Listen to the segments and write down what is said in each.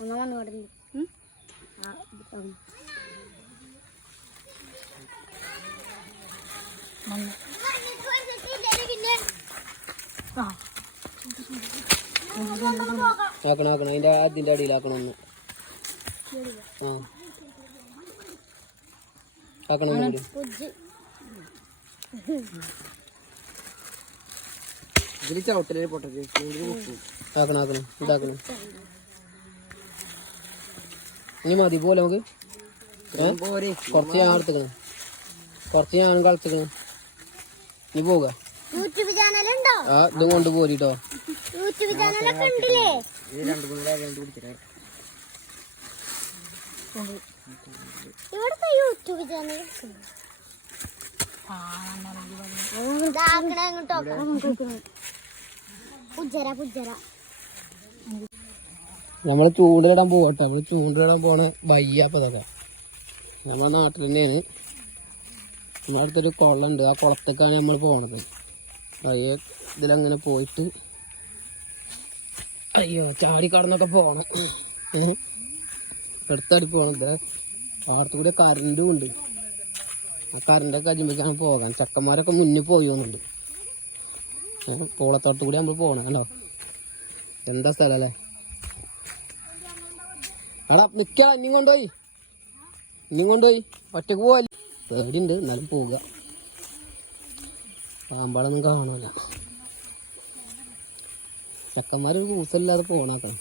ഒന്നാം വന്നു കിടന്നു ആക്കണം ആക്കണം. അതിന്റെ അതിന്റെ അടിയിലാക്കണം ഒന്ന്. ആ. ആക്കണം ഇതിൽ ചവിട്ടലേ കൂടുതൽ കുത്തും ആക്കണം ആക്കണം ഇതാക്കണം. ഇനി മതി പോലെ നമുക്ക്? കുറച്ച് ഞാൻ എടുത്തുക്കണം. കുറച്ച് ഞാൻ ഇനി പോവുക. ആ ഇതും കൊണ്ട് പോരിട്ടോ യൂട്യൂബ് ഇവിടുത്തെ ചാനൽ പുജ്ജര പുജ്ജര നമ്മൾ ചൂണ്ടിലിടാൻ പോകട്ടോ നമ്മൾ ചൂണ്ടിലിടാൻ പോണ വയ്യാപ്പതൊക്കെ നമ്മളെ നാട്ടിൽ തന്നെയാണ്. നമ്മുടെ അടുത്തൊരു കുളമുണ്ട് ആ കുളത്തേക്കാണ് നമ്മൾ പോണത്. അയ്യോ ഇതിലങ്ങനെ പോയിട്ട് അയ്യോ ചാടി കടന്നൊക്കെ പോണം അടുത്തടി പോണത് പാടത്തു കൂടെ കറണ്ടും ഉണ്ട്. ആ കറണ്ടൊക്കെ അജിമ്പിക്കാൻ പോകാൻ. ചക്കന്മാരൊക്കെ മുന്നിൽ പോയി പോകുന്നുണ്ട് പോളത്തോട്ട് കൂടി നമ്മൾ പോകണം കണ്ടോ? എന്താ സ്ഥലം അല്ലേ? എടാ നിക്ക ഇനി കൊണ്ടുപോയി. ഇനി കൊണ്ടുപോയി. ഒറ്റയ്ക്ക് പോവാ. പേടിയുണ്ട് എന്നാലും പോവുക. പാമ്പാളൊന്നും കാണൂല. ചക്കന്മാർ കൂസല്ലാതെ പോണാക്കണം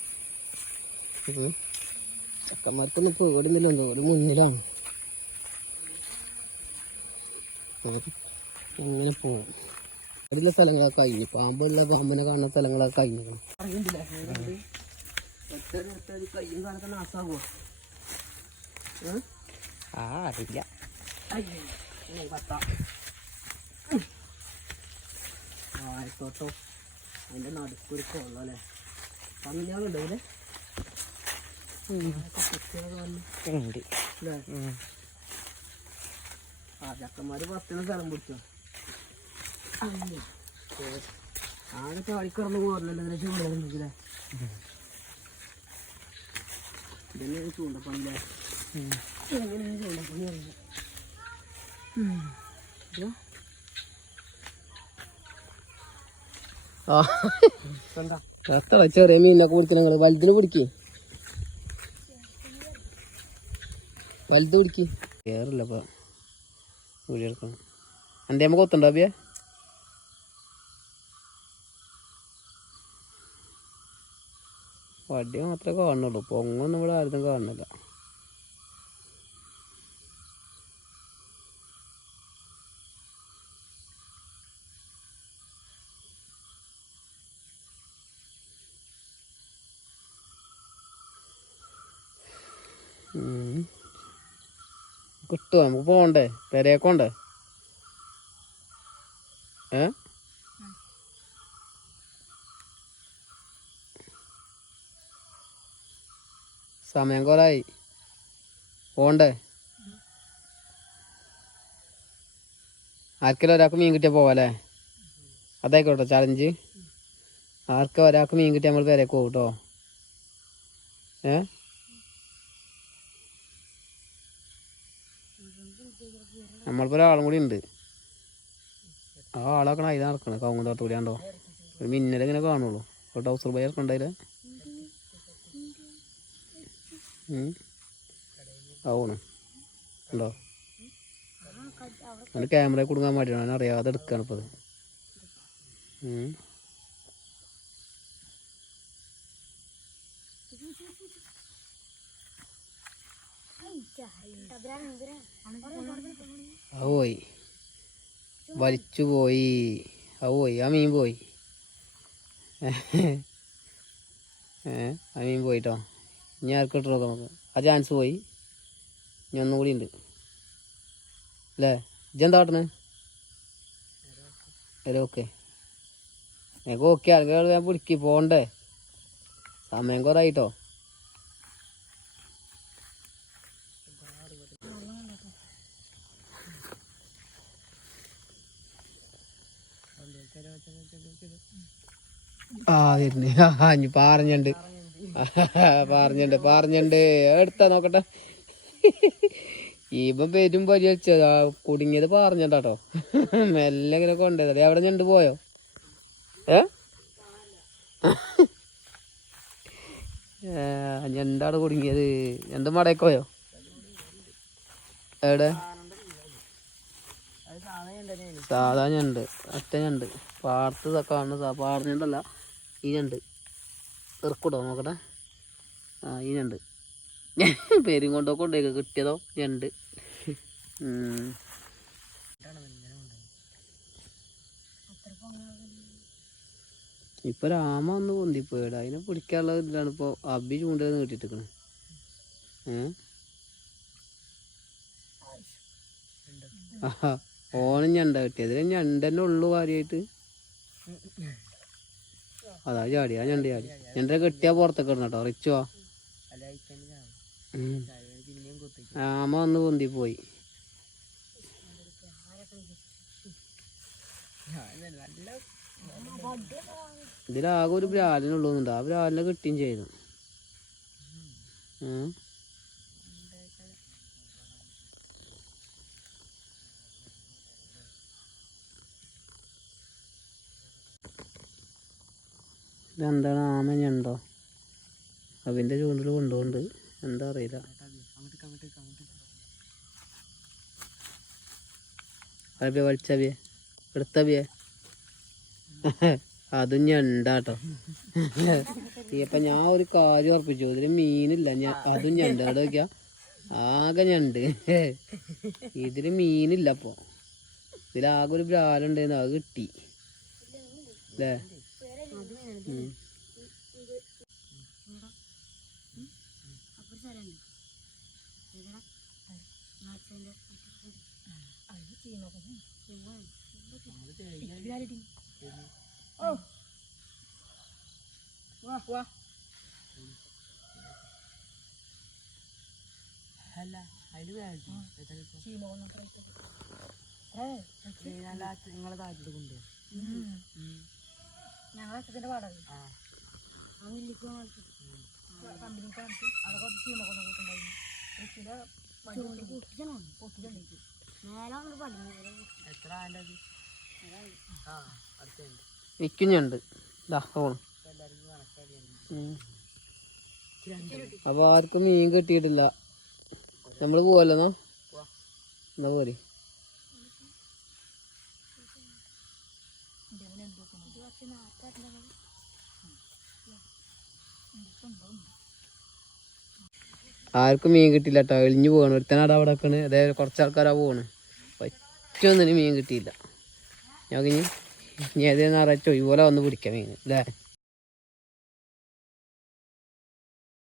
ചക്കന്മാർക്കൊന്നും പേടിയൊന്നുമില്ല ഒരു മുന്നിലാണ്. അങ്ങനെ പോകും അതിലെ സ്ഥലങ്ങളൊക്കെ കഴിഞ്ഞു. പാമ്പുള്ള പാമ്പിനെ കാണുന്ന സ്ഥലങ്ങളൊക്കെ കഴിഞ്ഞു. കയ്യും ആ അറിയില്ല ആയിക്കോട്ടോ. അതിന്റെ നടുക്കൊരു കൊള്ളം അല്ലേ പന്നിയാളുണ്ടോ അല്ലേ ആ ചക്കന്മാര് പത്തിന് സ്ഥലം പിടിച്ചോ? ആകെ ചാടിക്കിടന്ന് പോരല്ലോ ഉള്ളിലെ ഇതന്നെ ചൂണ്ടപ്പണില്ലേ എങ്ങനെയാണ് ചൂണ്ടപ്പണി എന്താ എത്ര ചെറിയ മീനൊക്കെ പിടിച്ച് നിങ്ങൾ വലുതിന് പിടിക്ക് വലുത് പിടിക്ക് കേറില്ല ഇപ്പൊ വീഡിയോ എടുക്കണം എന്റെ അമ്മ കൊത്തുണ്ടോ അബിയെ വടി മാത്രമേ കാണുള്ളൂ പൊങ്ങൊന്നും ഇവിടെ ആരും കാണുന്നില്ല. കിട്ടുമോ നമുക്ക് പോകണ്ടേ? പെരേക്കോണ്ടേ ഏ? സമയം കൊറായി. പോണ്ടേ? ആർക്കെല്ലാം ഒരാൾക്ക് മീൻ കിട്ടിയാൽ പോവാല്ലേ? അതായിക്കോട്ടോ ചാലഞ്ച് ആർക്കും ഒരാൾക്ക് മീൻ കിട്ടിയാൽ നമ്മൾ പേരേക്ക് പോകും കേട്ടോ ഏ? നമ്മളിപ്പോൾ ഒരാളും കൂടി ഉണ്ട് ആ ആളാക്കണ അതിൽ നടക്കണം കവുങ്ങ് കണ്ടോ ഒരു മിന്നലിങ്ങനെ കാണുള്ളൂ. ഒരു ടൗസർ ബൈ ഇറക്കണ്ടായില്ല? ആവണം. ഉണ്ടോ? അത് ക്യാമറ കൊടുക്കാൻ മാറ്റണം അവൻ അറിയാതെ എടുക്കുകയാണ് ഇപ്പോൾ അത് പോയി. വലിച്ചു പോയി. അത് പോയി. ആ മീൻ പോയി. ആ മീൻ പോയിട്ടോ? ഇനി ആർക്ക് ഇട്ട് നോക്കാം നമുക്ക്. ആ ചാൻസ് പോയി. ഇനി ഒന്നും കൂടി ഉണ്ട്. അല്ലേ? ഇജെന്താ കാട്ടണേ? അല്ലേ ഓക്കെ. എനിക്ക് ഓക്കെ. ആൾക്കാർ ഞാൻ പിടിക്കി പോകണ്ടേ സമയം കുറേയായിട്ടോ ആ വരുന്നേ ആ ഇനി പറഞ്ഞുണ്ട്. പറഞ്ഞിണ്ട് പറഞ്ഞണ്ട് എടുത്താ നോക്കട്ടെ. ഇവൻ പേരും പരിഹരിച്ചത്. കുടുങ്ങിയത് പറഞ്ഞിട്ടോ മെല്ലെ ഇങ്ങനെ കൊണ്ടുപോയത് അവിടെ ഞണ്ട് പോയോ? ഏ? ഞണ്ടാണ് കുടുങ്ങിയത്. ഞണ്ട് മടക്കോയോ എവിടെ? സാധാ ഞണ്ട് ഒറ്റ ഞണ്ട്. പാടത്ത് കാണുന്ന പാടഞ്ഞണ്ടല്ല ഈ ഞണ്ട്. ഇറക്കൂട്ടോ നോക്കട്ടെ. ആ ഈ ഞണ്ട്. പേരും കൊണ്ടോ കൊണ്ടേക്ക് കിട്ടിയതോ? ഞണ്ട്. ഇപ്പൊ രാമ ഒന്ന് പൊന്തിപ്പോയടാ. അതിനെ പിടിക്കാനുള്ള ഇതിലാണ് ഇപ്പൊ അബി ചൂണ്ടെന്ന് കിട്ടിട്ടിക്കണ് ഏഹ് ഓണം ഞണ്ട കിട്ടിയത്. ഞണ്ടന്നെ ഉള്ളു കാര്യമായിട്ട് അതാ ചാടി ആ ഞണ്ട് ചാടി. ഞണ്ടെ കെട്ടിയാ പുറത്തേക്ക് ഇടണം കേട്ടോ കൊത്തി ആമ വന്ന് പൊന്തി പോയി. ഇതിലാകെ ഒരു ബ്രാലിനുള്ളൂന്നുണ്ട് ആ ബ്രാലിനെ കിട്ടുകയും ചെയ്തു. ഇതെന്താണ് ആമ ഞണ്ടോ? അവന്റെ ചൂണ്ടിൽ കൊണ്ടുപോണ്ട് എന്താ അറിയില്ല. എടുത്തവിയെ അബിയ. വലിച്ചബിയെ എടുത്തബിയെ അതും ഞണ്ടാട്ടോ. ഇപ്പൊ ഞാൻ ഒരു കാര്യം ഉറപ്പിച്ചു. അതിന് മീനില്ല. ഞാൻ അതും ഞണ്ട്. അവിടെ നോക്കിയാ ആകെ ഞണ്ട്. ഇതിൽ മീനില്ല അപ്പൊ ഇതിലാകെ ഒരു ബ്രാലുണ്ടായിരുന്നു അത് കിട്ടി. അല്ലേ ഉം. അല്ല അതിൽ വേണ്ടി നല്ല നിങ്ങളെ താഴത്തോട്ട് കൊണ്ടുപോകും പടിഞ്ഞു എത്ര ഉം. അപ്പൊ ആർക്കും മീൻ കിട്ടിയിട്ടില്ല. നമ്മൾ പോവല്ലോ എന്നാ പോരെ? ആർക്കും മീൻ കിട്ടിയില്ല കേട്ടോ എളിഞ്ഞു പോവാണ്. ഒരുത്തനാട് അവിടെ വെക്കണ്. അതായത് കുറച്ച് ആൾക്കാരാ പോവാണ്. ഒറ്റൊന്നിനും മീൻ കിട്ടിയില്ല. ഞാൻ ഇനി ഏതേ ഞായറാഴ്ച ഒഴിപോലെ വന്ന് പിടിക്കാം മീൻ. അല്ലേ